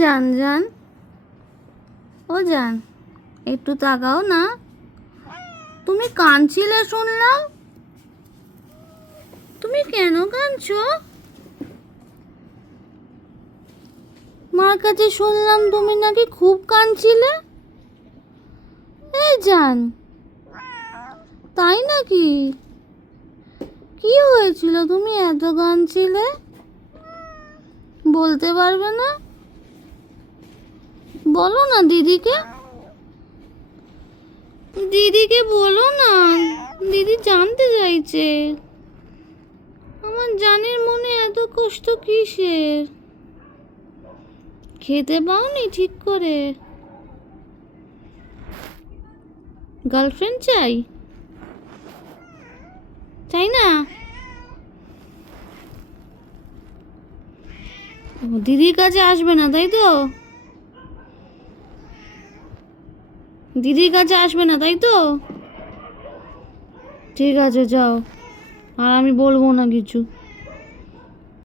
জান জান, ও জান, একটু তাকাও না। তুমি কাঁদছিলে শুনলাম, তুমি কেন কাঁদছো? মার কাছে শুনলাম তুমি নাকি খুব কাঁদছিলে। এই জান, তাই নাকি? কি হয়েছিল তুমি এত কাঁদছিলে? বলতে পারবে না? বলো না দিদিকে, দিদিকে বলো না, দিদি জানতে চাইছে আমার জানের মনে এত কষ্ট কিসের। খেতে পাওনি ঠিক করে? গার্লফ্রেন্ড চাই, তাই না? দিদির কাছে আসবে না তাই তো? দিদির কাছে আসবে না তাই তো? ঠিক আছে যাও, আর আমি বলবো না কিছু।